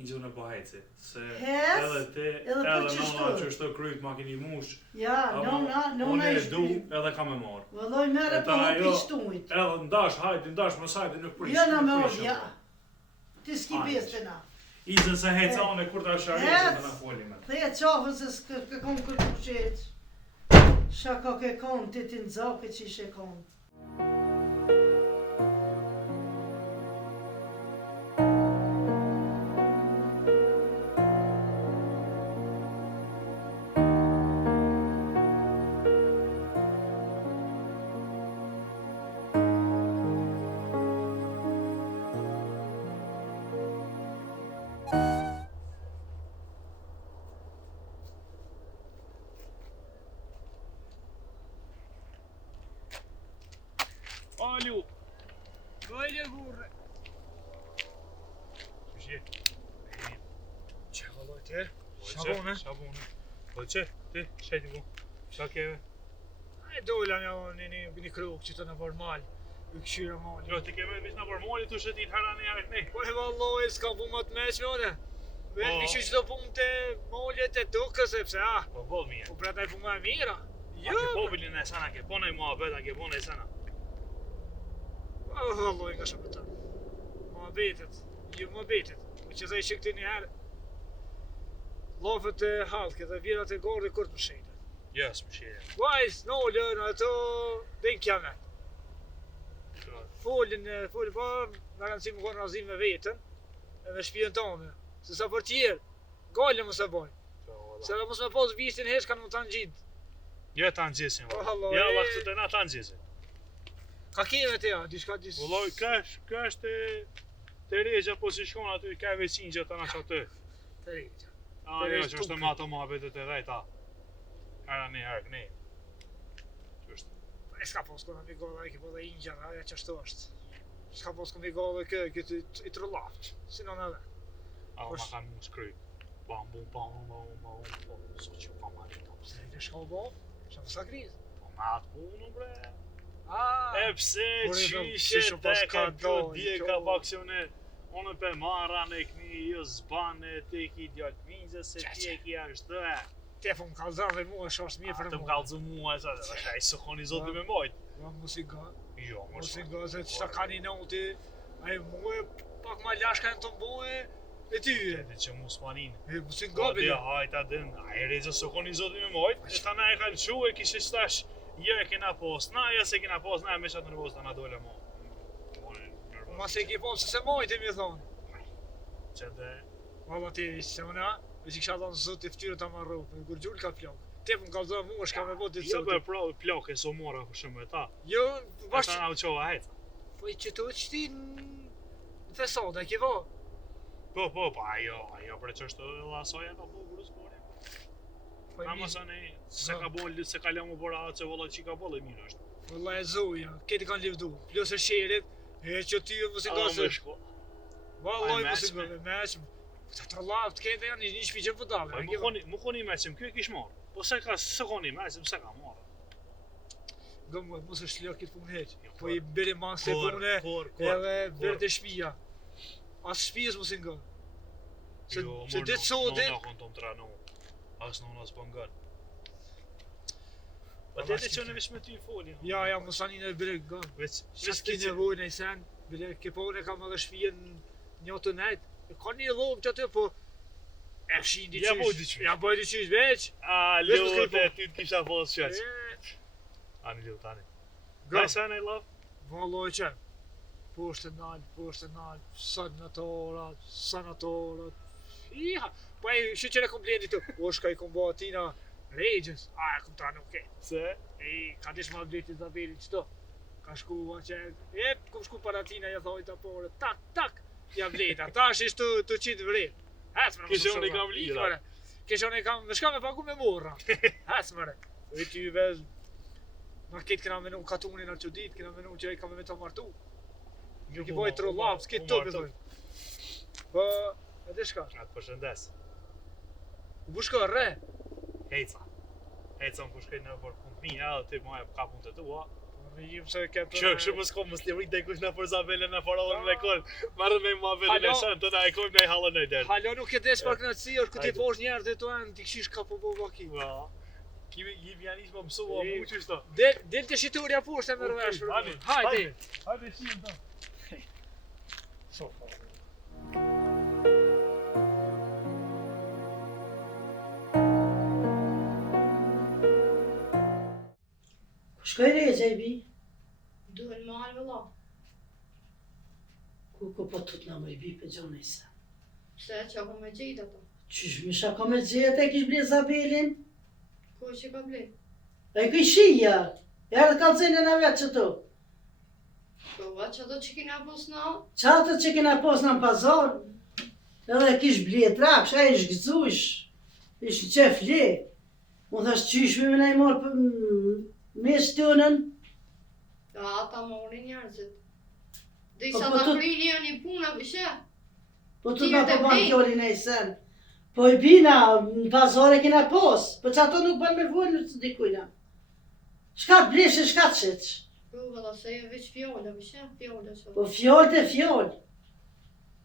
Injë unë po heci, se Hec, edhe ti, edhe edhe po nona që është të kryt ma keni mush. Ja, nona Unë I e du, shpi. edhe ka me marë. Vëlloj mere E po ta më ajo- pishtumit. Edhe ndash, mos hajde, nuk prish. Jena me nuk orë, prish, ja. apo. Ti s'ki beste na. Izën se heca unë kur ta sharjese Hec. me na folim. Dhe e qafën se s'ke kom kërë qetë. Shaka ke kom, ti ti nëzake që ishe kom. Alo. Böyle vurre. Çiçi. Çakalay te. Şabone. Hoçe, ti, çedi bu. Şakeve. Ai dola në një kruk që të në formal. U këshyra mali. Jo, ti keme veç na formali tu shëtit harani herë ne. Po e valloj s'ka punë më të meqme one. Vetë Po. kështu çdo punë të moljet e tukës sepse Po bol mirë. po prataj punë më e mira. Jo. Ke pobilin e sana ke ponaj muhabet, a ke ponaj sana. Oh, valloj nga shumë të. Muhabetet, muhabetet. Po që thaj që këti një herë. Lofët e halke dhe vjerat e gordi kur të më shejtë. Ja, s'mëshire. Vajs, nollën, ato, dhe në kjame. Folin, po, në kanë si më konë razim me vetën, edhe shpijën tonë. Se sa për tjerë, gallë më se bojnë. Se dhe mos me posë vistin hesh kanë më të në gjitë. Ja ta nxjesin. Oh, Allah, Ja, e- Allah këtë të na ta nxjesin. Ka keme të ja, diçka disë. Vëlloj, kjo është te regja, po si shkon aty, ka veçin që të na qatë. Të rejtë. A, jo, që është me ato muhabetet e dhejta. Hera një herë kënej. Që është. E s'ka posë kona mi golla, e ki po dhe ingja, aja që ashtu është. S'ka posë kona mi golla këtë i trullaftë, si në edhe. A, Po ma sh- kanë mu shkryt. Bam, bum, so që pa ma rita. Se i të shkollë bo, që më sa krizë. Po me atë punë, bre. Ah, E pse Por i dhe qishe pse që pas te ka ka dojnë, dje kjo. ka vaksione. Unë pe marra në këni, jo zbane, ti ki djallë mizë, se ti e ki ashtë dhe. te fu më kalzar dhe mua është mirë për Të më mua. kalëzë mua, e sa, është i sëkoni zotë me mojtë. Ma musika, Jo, më musika, se qëta ka një noti, a i muë, pak ma lashka në të mboje, e ty e. Edhe që mu s'manin. E musika, Ka dhe bile. hajta din, a e rejtë sëkoni zotë me mojtë, e ta na e kalë shu e kishe shtash, jo e kena post, na jo se kena post, na e me qatë nervoz të na dole mo. Ma se ki po, se se mojtë e mi thonë. Që dhe, Valla ti, se mëna, e që kisha thonë zotë i ftyrën të marru, për kur gjullë ka plok. Te fu më kalzar mua, shka me botë të jo zotë. për pra plake so mora për shumë e ta. Jo, Bashkë bashkë, ta na u qova hejtë. po i që të qëti në fesat, e ki vo. Po, ajo për që është lasoja ka bu grus kore. Po i Na mi, mësë ne, se ka bollë, se ka lëmu bora atë që valla që ka bollë e mirë është. valla e zoja, keti kanë livdu. Plus e sherit, e që ty e musika A se. me shko. Vallaj Ai musika, meqme. Ta të lavë të kete janë një shpi që pëtave. Po më koni meqëm, kjo e kish marrë. Po se ka së koni meqëm, se ka marrë. Gëmë, mos është lëk këtë punë heq. Jo, Po i beri ma se pune, Kur, edhe bërë të shpia. As shpijës mos i ngën. Se ditë sotin, Nuk në të tranu. As në as pëngën. Po Po të mas edhe që kike. në vish me ty folin. ja, mos anin e bërë gëmë. Veç, Se s'ki nevoj në i sen, bile ke po unë kam edhe shpijen një të nejtë. Ka një dhomë që aty, po e fshin Ja diqysh. boj diqysh. Ja boj diqysh, veç. A, Veç mos lutë, kri ty të kisha posë qëtë. E, Ani lutë, ani. Gëmë. Gaj sen e love? Valloj që, poshtë nalë, sanatorat, iha, pa e shqyqere kom blendi të, o shka i kom bo atina regjës, a e kom ta nuk e, Se? e, ka dish ma bleti Izabeli qëto, ka shku që, kom shku para tina, ja thoi të apore, tak, ja bleta, ta është ishtë të qitë vret, hesmëre, Kishe unë i kam lira. Kishe unë i kam, me shka me pagu me morra, hesmëre, e ty vez, Na këtë këna menu katunin atë që ditë, këna menu që e kam me të martu. Nuk I bojë të rollap, s'ki të pëzoj. Po, edhe shka? Atë përshëndes. U bushko, re? Heca më pushkoj në për punë të mija, edhe ti ma e ka punë të tua. Rrijim se këtë... Kështu më s'kom mos lirit dhe kush në për Zabelën në farallën me kol. Marrë me mua velin e shën, të na e kojmë në i halën e derë. Halo nuk e desh për knatësi, është këtë I posh njerë dhe të anë t'i këshish ka po baki. Kimi janis më mësua mu qështo. Del të shiturja poshtë e më rëvesh për më. Hajde. Hajde shimë të. Shkoj Regja I bi? Duhen malë vëlla. Ku po të t'na më I bi për gjone I se? Pse që ako me gjitë ato? Qysh mi shako me gjithë e kish ble Zabelin? Ku që ka ble? E këj shia, e ardhë kalëzene në vetë që tu. Po va që ato që kina pos në? Qatë që kena pos në pazar, edhe kish ble traksh, a ish gëzush, ish qef le. Unë thash qysh me në I morë për me shtënën. Ja, ata mori njerëzit. Dhe Po, sa po, ta tu- kryni janë I puna vëshe. Po të nga po banë kjolin e I sen. Po I bina, në pazar e kena pos, po që ato nuk banë me vojnë në të dikujna. Shka të bleshe, shka të qëtë. Po vëlla se e veç fjolla vëshe, fjolla që. Po fjoll të fjoll.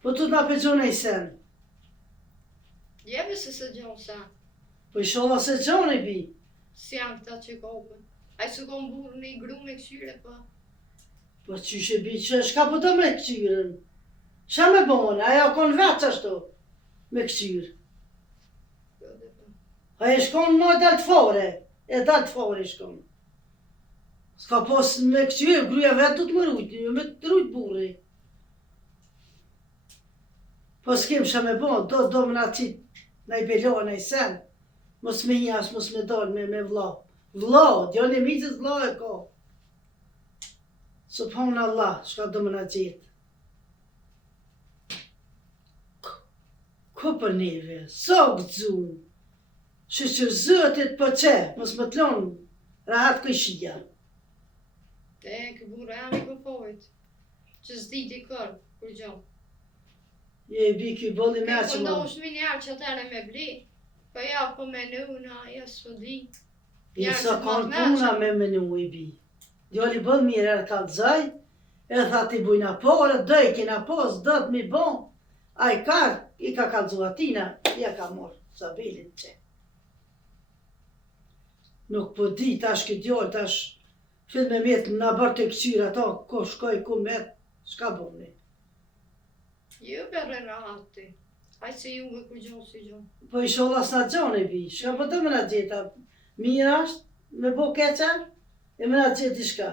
Po të nga për gjone I sen. Jemi se gjonë se. Po I sholla se gjone I bi. Si janë këta që kopën. Ai su kom burë në I gru me këshyre, po. Po qysh e bi që shka po do me këqyrën? Qa me bone, aja kon vetë qashtu me këqyrë. Po dhe po. Aja shkon në daltëfore, e daltëfore shkon. S'ka pos me këqyrë, gruja vetë du të më rujtë, me të rujtë burri. Po s'kem qa me bone, do më nga qitë, nga I belohë, nga I sen. Mos me njash, mos me dalë me vla. Vla, djallë e mizës vla e ka. Subhan Allah, shka do më nga gjithë. Ko për neve, sa gëzun. Që zëtit për që, mos më t'lonë, rahat këshia. Te kë burë e ami këpojt. Që s'di t'i kërë, kur gjonë. Je I bi kjo bolli me Ke që më. pëndosh mi njerë që atëre me bli. Po ja, po menuna, ja s'po di. Je Njerë sa që kanë t'ma puna me menu I bi. Djali bëll mirë e kalëzaj, e tha ti bujna pore, do I kina pos, do të mi bon. A I ka, I ka kalëzu atina, ja ka morë, Zabelin që. Nuk po di, tash këtë djallë, tash fillë me metë në bërë të këqyra ta, ko shkoj, ku metë, shka boni. Jo bërë rahati. Aj se juve kur gjonë si gjonë. Po I sholla s'na gjone bi, shka po të më nga gjeta, mirë ashtë, me bo keqa, e më nga gjeti shka.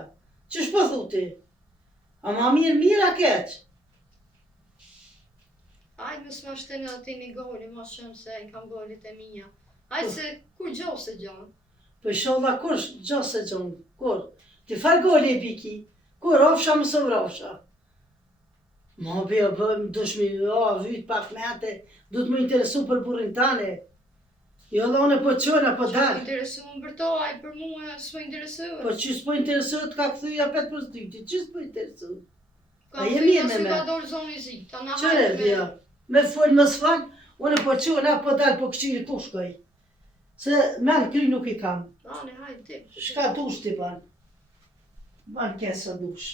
Qësh po thuti? A ma mirë a keq? Aj më s'ma shtenë edhe ti një goli, ma shumë se i kam golit e mija. Aj se kur gjonë si gjonë. Po I sholla kur gjohë se gjonë, kur? Ti far goli e biki, kur ofsha më së vrofsha. Ma bea bëm, dush mi, vyt pak mete, du të më interesu për burin tane. Jo lone po qona, po Që më dalë. interesu më bërto, aj për mua s'po interesu. Po qys po interesu të ka këthuja 5+2, qys po interesu? Ka a je më mirë si me ka me? dorë zonë I zi. Ta na Qëre hajtë bia, me folë më s'fal, une po qona, po dalë po këshiri ku shkoj. Se men kry nuk I kam. Ane, hajtë ti. Shka dush ti ban? Ban kesa dush.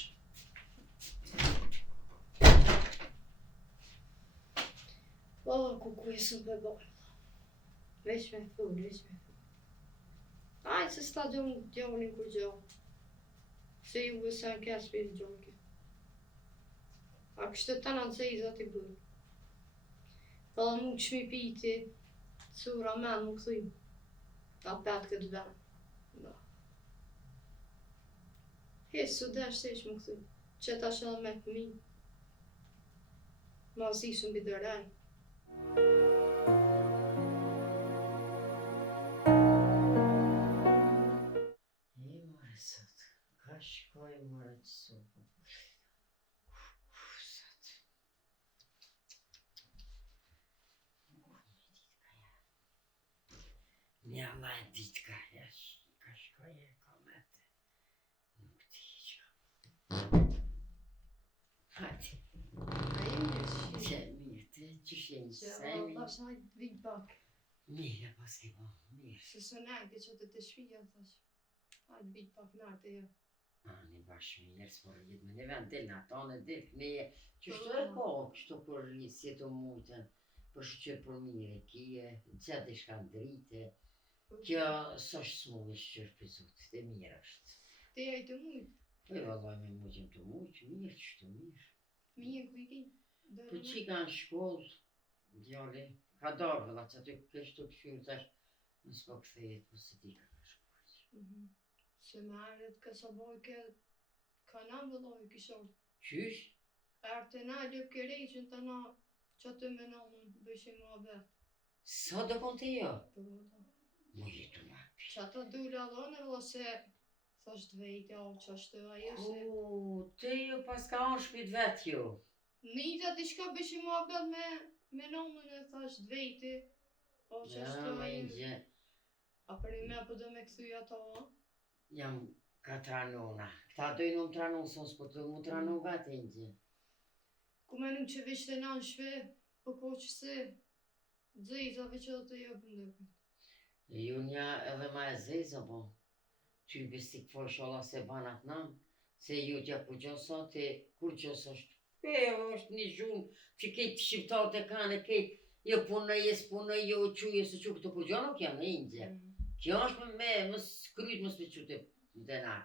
Po, ku e së për bërë. Veç me full, veç me full. Ajë se s'ta gjonë kur gjonë. Se ju vësa në kesë për gjonë ke. A kështë të në nëzëjzat I bërë. Po dhe mu këshmi piti, cura men më këthim. Ta petë këtë vend. Da. Hesë su desh se ishë më këthim. Që ta shë edhe me fëmi. Ma zi shumë bidëraj. More sot, ka shkoj more të sopu. Sot. Një Allah ditë ka shkoj e komete. që shenë, Që se o mi. thash hajtë vit pak. Mirë, pas ke bo, mirë. Se së neke që të shpija, thash. Hajtë vit pak nartë e jo. Ani bashkë mirë, s'po rrit me neve në del në atone, del këneje. Qështu e ko, kështu kur rrit, si të mujtën, për shqyr për mire, kije, gjatë i shka ndrite. Kjo s'është smullë shqyr për zotit, e mirë është. Te e të mujtë. Po e vallaj me mujtëm të mujtë, mirë, qështu mirë. Mirë ku i ki? Po qika në shkollë, djali, ka darë vëlla që aty kështë të këshyrë tash, nësë po këthejet, po se ti ka shkollë. Se me arët ka sa boj ke kanam vëlloj kishor. Qysh? Arë të na lëp kereqën të na që të me namën bëshim mua bet. Sa do kon të jo? Po vëlloj. Mu jetu ma. Që ato dule allone vëlloj se thash të vejtja o që ashtë ajo se... Te jo pas ka anë shpit vetë jo. Nita t'i shka bëshim mua bet me namën e thash të vejti. O që ashtë Ja, ma i ajo. gje. A për i me për do me këthuj ato, a? Jam ka tranona. Këta dojnë më tranon, son s'po të mu tranon vete i gje. Ku me nuk që vishte na në shpe, për ko që se dzejtave që të jo bëndëke. Ju nja edhe ma e zezë, po. Ty besti këfo shola se banat nam, se ju t'ja ku gjosot e kur gjos është. Është një gjunë që kejtë shqiptarët e kanë, kejtë jo punëj, s'punëj, jo quje, se që këtë kur gjo nuk jam në indje. Kjo është me më skryt më s'me qute denar.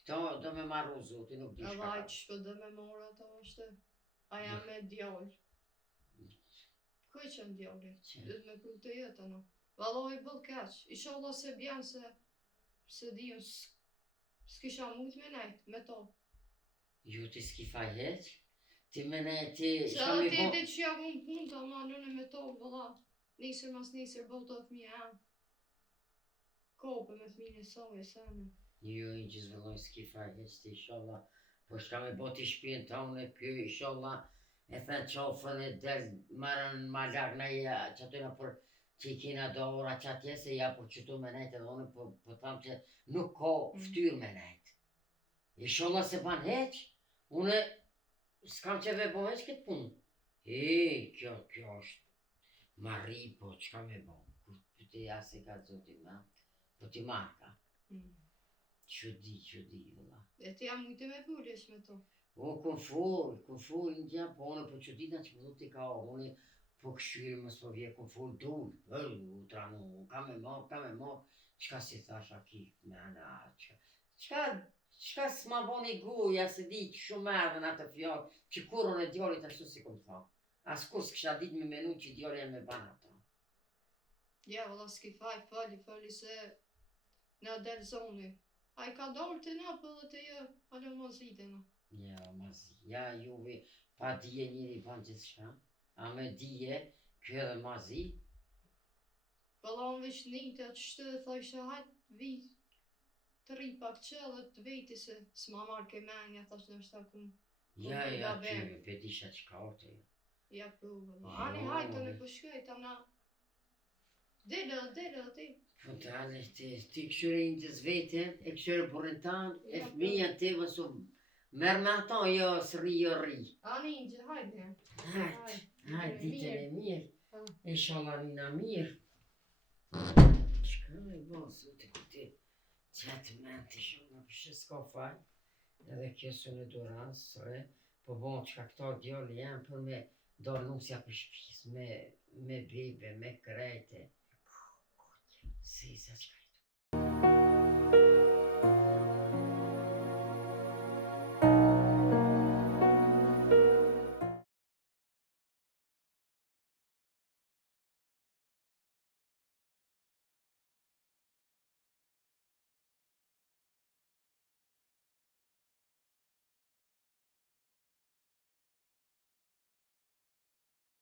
Këto do me marru zotin, nuk di A shka. vaj që shpë dhe me mora ato është, a jam me djallë. Kuj që në djallë? Që? Dhe me pru të jetë, no. Valoj bëll keq, ishallah se bjen se di unë s'kisha mujt me nejt, me to. Ju ti s'ki faj heq? Ti me ne ti Se shka mi atë bo... e që jam unë punë të ma nëne me to, vëlla. Nisër mas nisër bëll të fëmija jam. Kopë me fëmijën e saj e sene. Ju i gjithë vëlloj s'ki faj heq ti ishallah. Po shka me bo ti shpijen ta unë e kjo ishallah e thënë qofën e del marën ma lak na ja që atyna për që i kina do ora që atje se ja për qëtu me nejt edhe unë po tham që nuk ka ftyr me nejt. Ishallah se ban heq, une s'kam që vebo heq këtë punë. Kjo është marri po qka me bo, kur pëti ase ka zotin ma, po ti marka. Qudi, vëlla. E ti jam mujtë me fullesh me to. O, kon fol në gja, po une po qudita që më dhuti ka orë, une po këshyri më s'po vje, kon fol dull, u tranu, ka me marë, qka si thash aki, me ana, qka s'ma boni guja, se di që shumë erdhen atë fjallë, që kurën e djallit ashtu si kom tha. As kur s'kisha dit me menu që djallit e me ban ato. Ja, vëlla s'ki faj, fali se në del zoni. A i ka dollë të na, për dhe të jë, alo më zite na. Ja, mazi, ja juve pa dije njëri ban gjithë shka, a me dije, kjo edhe mazi, Vëlla unë veç njëtë atë shtë dhe thajshë hajtë vi të ri pak që dhe të vejti se s'ma marrë ke menja, thash në është akum. ja, gabem. ty, petisha që ka orte, jo. Ja për vëlla. Jo, Ani hajtë të në vëlla. përshkëj, ta na. Dele, ti. Po tale, ti këshyre i në zvete, e këshyre përën tanë, e Ja, fëmija te vësu merë me ato, jo s'ri, jo ri. Ani në gjë, hajtë. Hajt, ditën e mirë, Ha. inshallah nina mirë. Qka me bo, zote këti, qatë menti shumë, përshë s'ka faj, edhe kjo së në durans, po bon qka këta djali janë për me dorë nusja për shpis, me bebe, me krejte. Si, sa qka